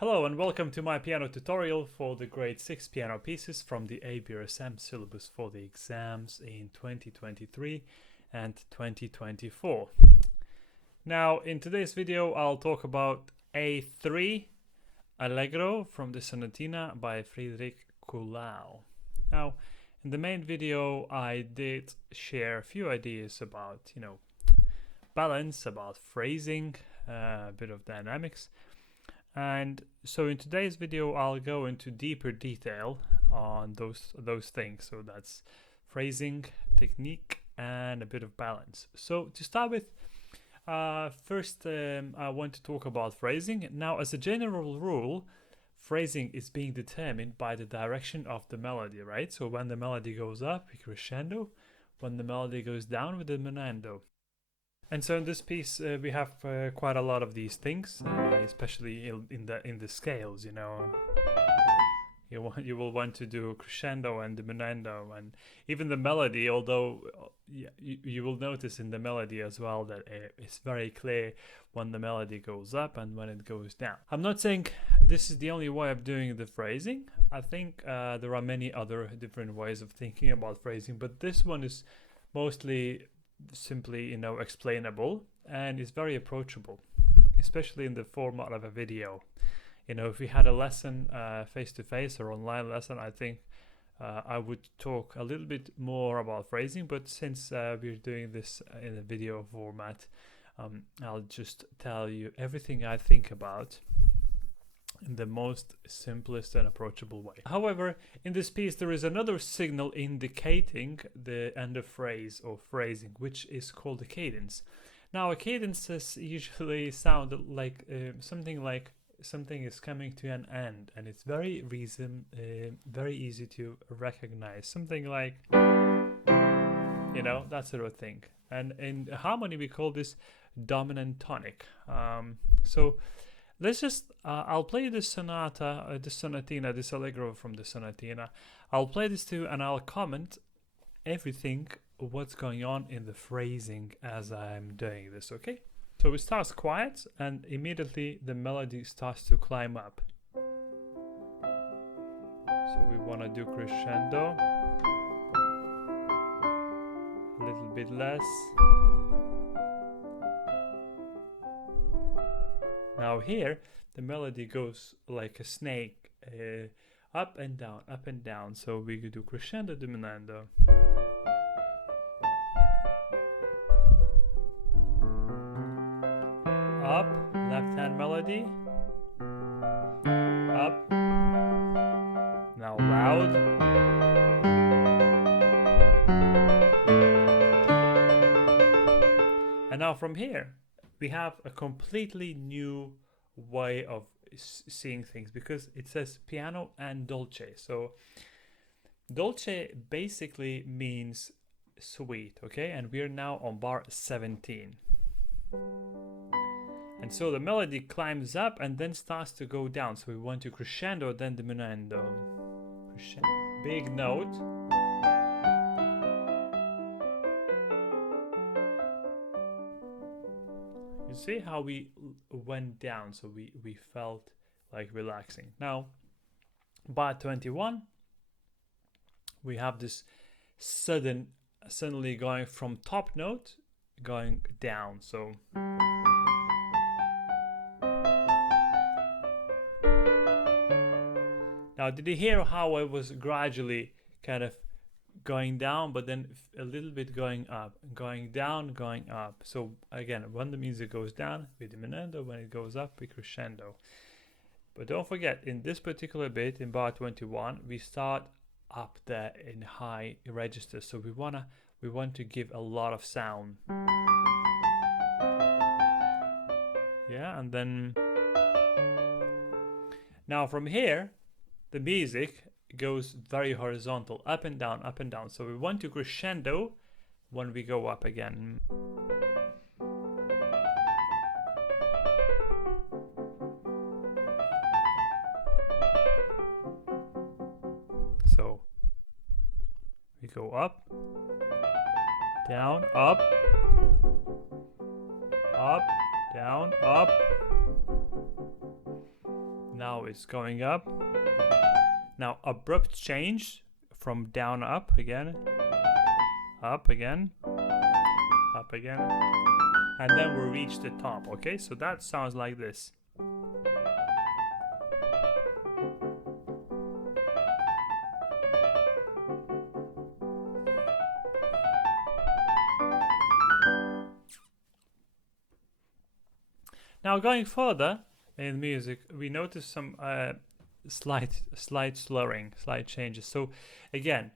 Hello and welcome to my piano tutorial for the grade 6 piano pieces from the ARBSM syllabus for the exams in 2023 and 2024. Now in today's video I'll talk about A3 Allegro from the Sonatina by Friedrich Kuhlau. Now in the main video I did share a few ideas about, balance, about phrasing, a bit of dynamics. And so in today's video I'll go into deeper detail on those things. So that's phrasing, technique, and a bit of balance. So to start with, first I want to talk about phrasing. Now, as a general rule, phrasing is being determined by the direction of the melody, right? So when the melody goes up, we crescendo. When the melody goes down, with the diminuendo. And so in this piece we have quite a lot of these things, especially in the scales. You will want to do crescendo and diminuendo, and even the melody. Although you will notice in the melody as well that it's very clear when the melody goes up and when it goes down. I'm not saying this is the only way of doing the phrasing. I think there are many other different ways of thinking about phrasing, but this one is mostly simply explainable, and is very approachable, especially in the format of a video. If we had a lesson face-to-face or online lesson, I think I would talk a little bit more about phrasing, but since we're doing this in a video format, I'll just tell you everything I think about in the most simplest and approachable way. However, in this piece there is another signal indicating the end of phrase or phrasing, which is called a cadence. Now, a cadence is usually sound like something is coming to an end, and it's very easy to recognize. Something like, that sort of thing. And in harmony we call this dominant tonic. So let's just, I'll play this sonata, this sonatina, this allegro from the sonatina. I'll play this too, and I'll comment everything, what's going on in the phrasing as I'm doing this, okay? So it starts quiet, and immediately the melody starts to climb up. So we want to do crescendo, a little bit less. Now here, the melody goes like a snake, up and down, up and down. So we could do crescendo, diminuendo. Up, left hand melody. Up. Now loud. And now from here, we have a completely new way of seeing things, because it says piano and dolce. So dolce basically means sweet, okay? And we are now on bar 17. And so the melody climbs up and then starts to go down. So we want to crescendo, then diminuendo. Crescendo, big note. You see how we went down, so we felt like relaxing. Now, bar 21, we have this suddenly going from top note, going down. So now, did you hear how I was gradually kind of going down, but then a little bit going up, going down, going up? So again, when the music goes down, we diminuendo. When it goes up, we crescendo. But don't forget, in this particular bit, in bar 21, we start up there in high registers. So we want to give a lot of sound. Yeah, and then now from here, the music goes very horizontal, up and down, up and down. So we want to crescendo when we go up again. So we go up, down, up, up, down, up. Now now it's going up. Now abrupt change from down up again, up again, up again, and then we reach the top. Okay, so that sounds like this. Now going further in music, we notice some slight slurring, slight changes. So again,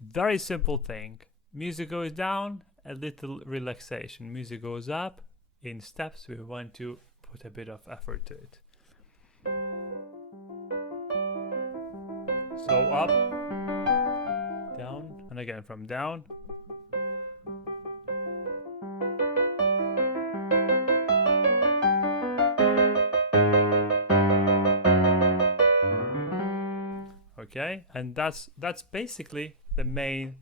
very simple thing. Music goes down, a little relaxation. Music goes up, in steps. We want to put a bit of effort to it. So up, down, and again from down. Okay, and that's basically the main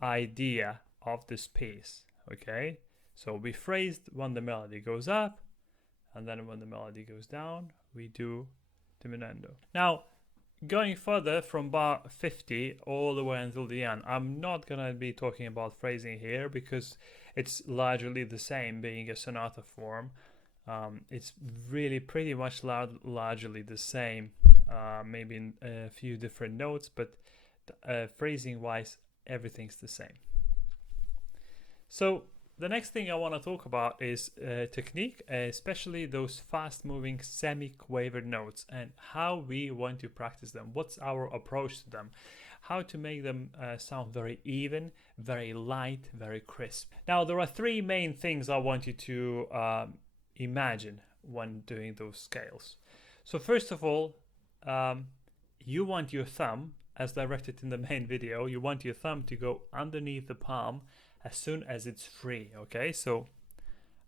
idea of this piece. Okay, so we phrased when the melody goes up, and then when the melody goes down, we do diminuendo. Now, going further from bar 50 all the way until the end, I'm not gonna be talking about phrasing here because it's largely the same, being a sonata form. It's really pretty much largely the same. Maybe in a few different notes, but phrasing wise everything's the same. So the next thing I want to talk about is technique, especially those fast moving semi-quavered notes and how we want to practice them. What's our approach to them? How to make them sound very even, very light, very crisp. Now there are three main things I want you to imagine when doing those scales. So first of all, you want your thumb, as directed in the main video, you want your thumb to go underneath the palm as soon as it's free. Okay, so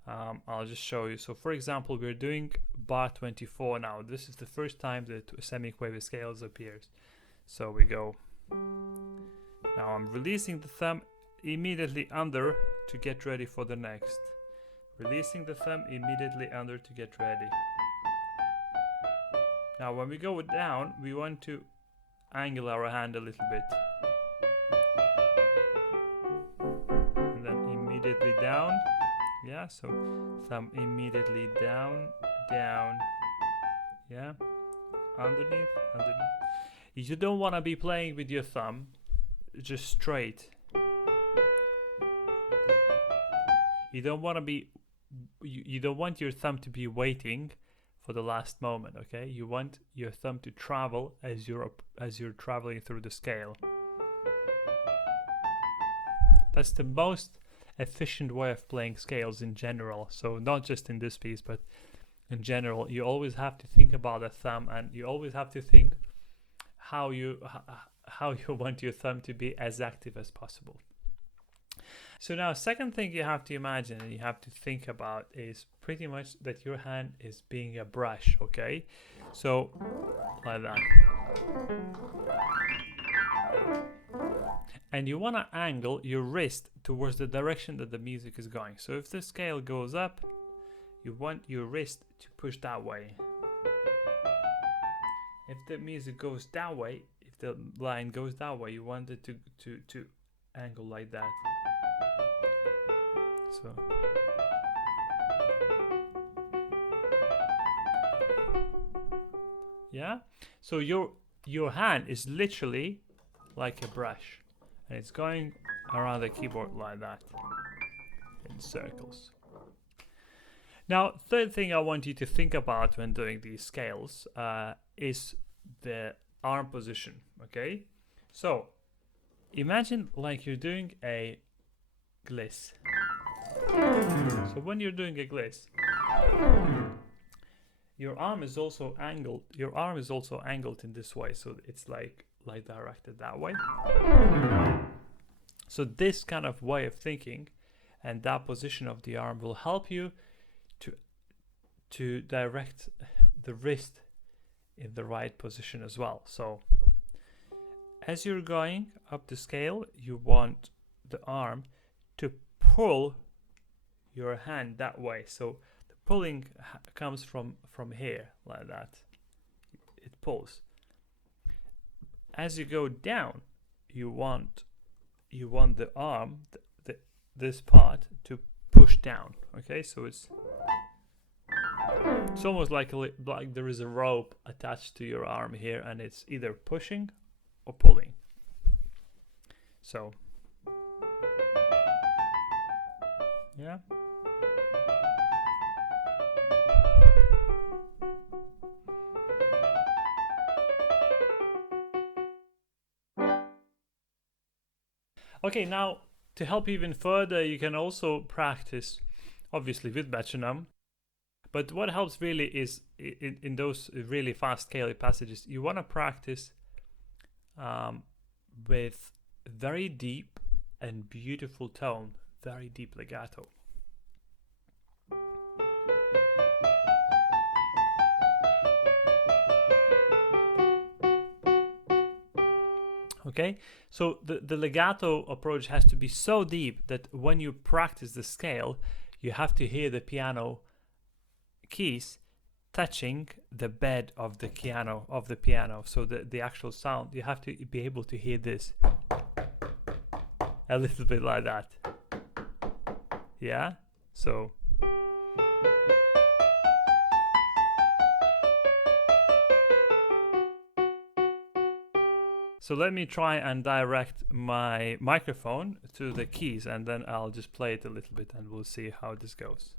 I'll just show you. So for example, we're doing bar 24 now. This is the first time that semi-quaver scales appears. So we go. Now I'm releasing the thumb immediately under to get ready for the next. Releasing the thumb immediately under to get ready. Now when we go down, we want to angle our hand a little bit. And then immediately down. Yeah, so thumb immediately down, down. Yeah, underneath, underneath. You don't want to be playing with your thumb just straight. You don't want to be, you don't want your thumb to be waiting for the last moment, okay? You want your thumb to travel as you're traveling through the scale. That's the most efficient way of playing scales in general. So not just in this piece, but in general, you always have to think about the thumb, and you always have to think how you want your thumb to be as active as possible. So now, second thing you have to imagine and you have to think about is pretty much that your hand is being a brush, okay? So, like that. And you want to angle your wrist towards the direction that the music is going. So if the scale goes up, you want your wrist to push that way. If the music goes that way, if the line goes that way, you want it to angle like that. So yeah, so your hand is literally like a brush, and it's going around the keyboard like that in circles. Now, third thing I want you to think about when doing these scales is the arm position. Okay, so imagine like you're doing a gliss. So when you're doing a gliss, your arm is also angled. Your arm is also angled in this way, so it's like directed that way. So this kind of way of thinking and that position of the arm will help you to direct the wrist in the right position as well. So as you're going up the scale, you want the arm to pull your hand that way. So the pulling comes from here like that. it pulls. As you go down, you want the arm, this part, to push down. Okay, so it's almost like there is a rope attached to your arm here, and it's either pushing or pulling. So yeah. Okay, now to help even further, you can also practice, obviously, with metronome. But what helps really is in those really fast scale passages, you want to practice with very deep and beautiful tone, very deep legato. Okay, so the legato approach has to be so deep that when you practice the scale, you have to hear the piano keys touching the bed of the piano. So the actual sound, you have to be able to hear this a little bit like that. Yeah, so let me try and direct my microphone to the keys, and then I'll just play it a little bit and we'll see how this goes.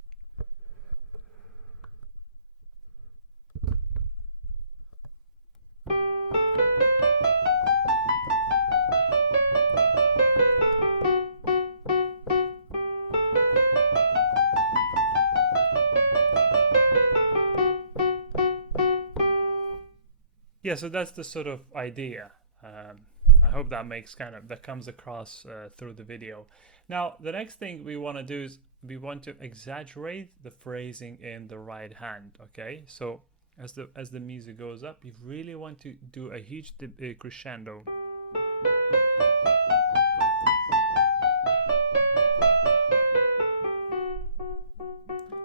Yeah, so that's the sort of idea. I hope that comes across through the video. Now, the next thing we want to do is we want to exaggerate the phrasing in the right hand. Okay, so as the music goes up, you really want to do a huge crescendo.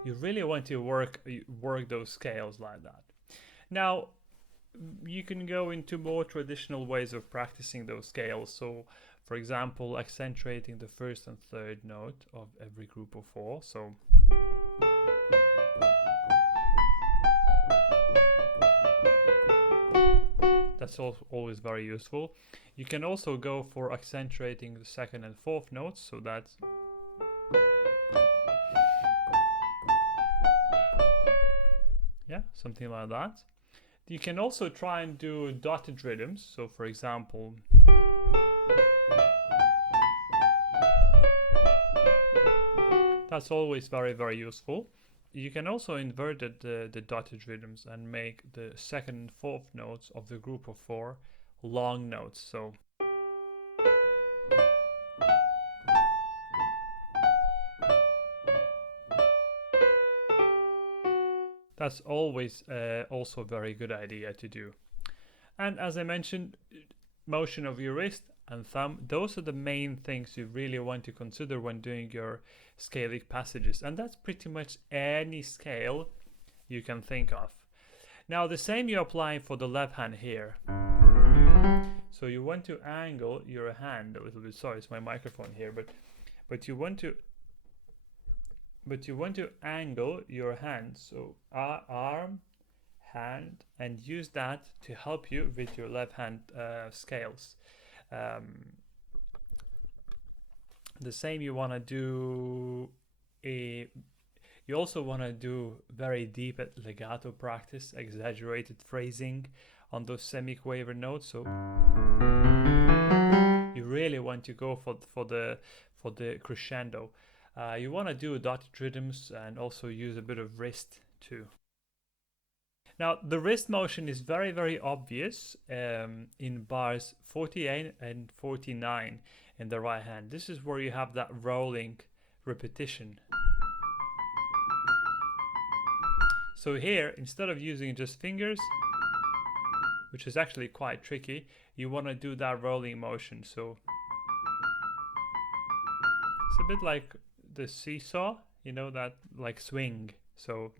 You really want to work those scales like that. Now, you can go into more traditional ways of practicing those scales. So, for example, accentuating the first and third note of every group of four. So that's always very useful. You can also go for accentuating the second and fourth notes. So that's something like that. You can also try and do dotted rhythms. So, for example, that's always very, very useful. You can also invert the dotted rhythms and make the second and fourth notes of the group of four long notes. So that's always also a very good idea to do. And as I mentioned, motion of your wrist and thumb, those are the main things you really want to consider when doing your scalic passages. And that's pretty much any scale you can think of. Now, the same you apply for the left hand here. So you want to angle your hand a little bit. Sorry, it's my microphone here, but you want to angle your hand, so arm, hand, and use that to help you with your left hand scales. The same you want to do. You also want to do very deep legato practice, exaggerated phrasing on those semiquaver notes. So you really want to go for the crescendo. You want to do dotted rhythms and also use a bit of wrist too. Now, the wrist motion is very, very obvious in bars 48 and 49 in the right hand. This is where you have that rolling repetition. So here, instead of using just fingers, which is actually quite tricky, you want to do that rolling motion. So it's a bit like the seesaw, you know, that like swing. So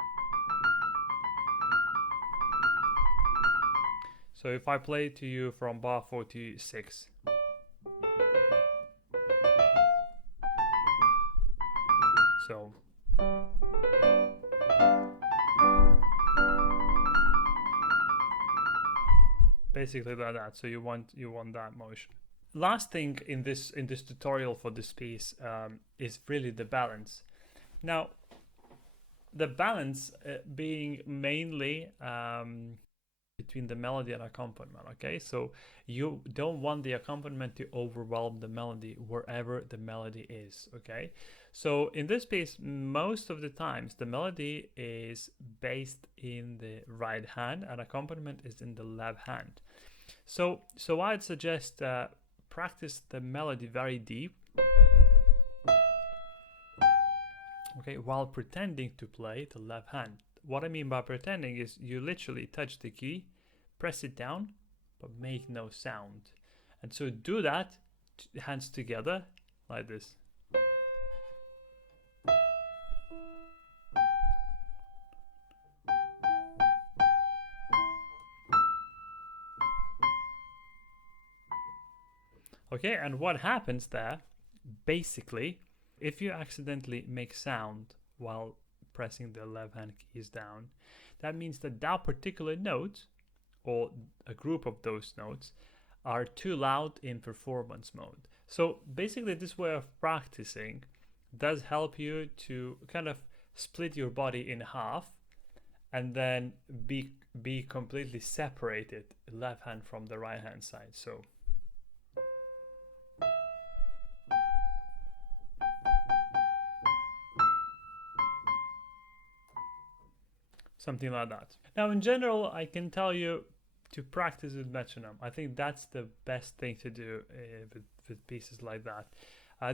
So if I play to you from bar 46, so basically like that. So you want that motion. Last thing in this tutorial for this piece is really the balance. Now, the balance being mainly between the melody and accompaniment. Okay, so you don't want the accompaniment to overwhelm the melody wherever the melody is. Okay, so in this piece, most of the times the melody is based in the right hand and accompaniment is in the left hand. So I'd suggest practice the melody very deep, okay, while pretending to play the left hand. What I mean by pretending is you literally touch the key, press it down, but make no sound. And so do that, hands together, like this. Okay, and what happens there, basically, if you accidentally make sound while pressing the left hand keys down, that means that that particular note, or a group of those notes, are too loud in performance mode. So basically this way of practicing does help you to kind of split your body in half and then be completely separated, left hand from the right hand side. So something like that. Now, in general, I can tell you to practice with metronome. I think that's the best thing to do with pieces like that.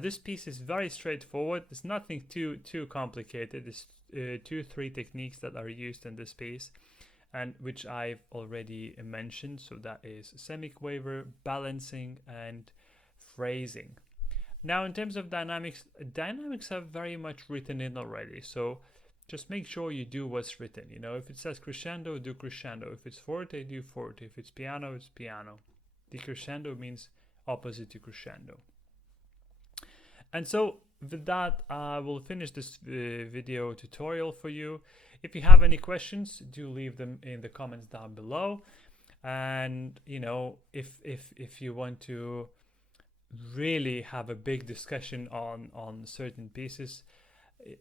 This piece is very straightforward. There's nothing too complicated. There's 2-3 techniques that are used in this piece, and which I've already mentioned. So that is semiquaver, balancing, and phrasing. Now, in terms of dynamics are very much written in already. So just make sure you do what's written. You know, if it says crescendo, do crescendo. If it's forte, do forte. If it's piano, it's piano. Decrescendo means opposite to crescendo. And so with that, I will finish this video tutorial for you. If you have any questions, do leave them in the comments down below. And you know, if you want to really have a big discussion on certain pieces,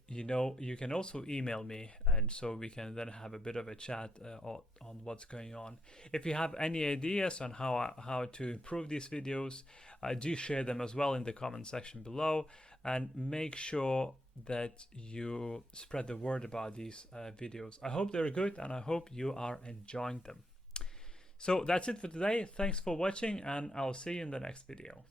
you know, you can also email me, and so we can then have a bit of a chat on what's going on. If you have any ideas on how to improve these videos, do share them as well in the comment section below, and make sure that you spread the word about these videos. I hope they're good, and I hope you are enjoying them. So that's it for today. Thanks for watching, and I'll see you in the next video.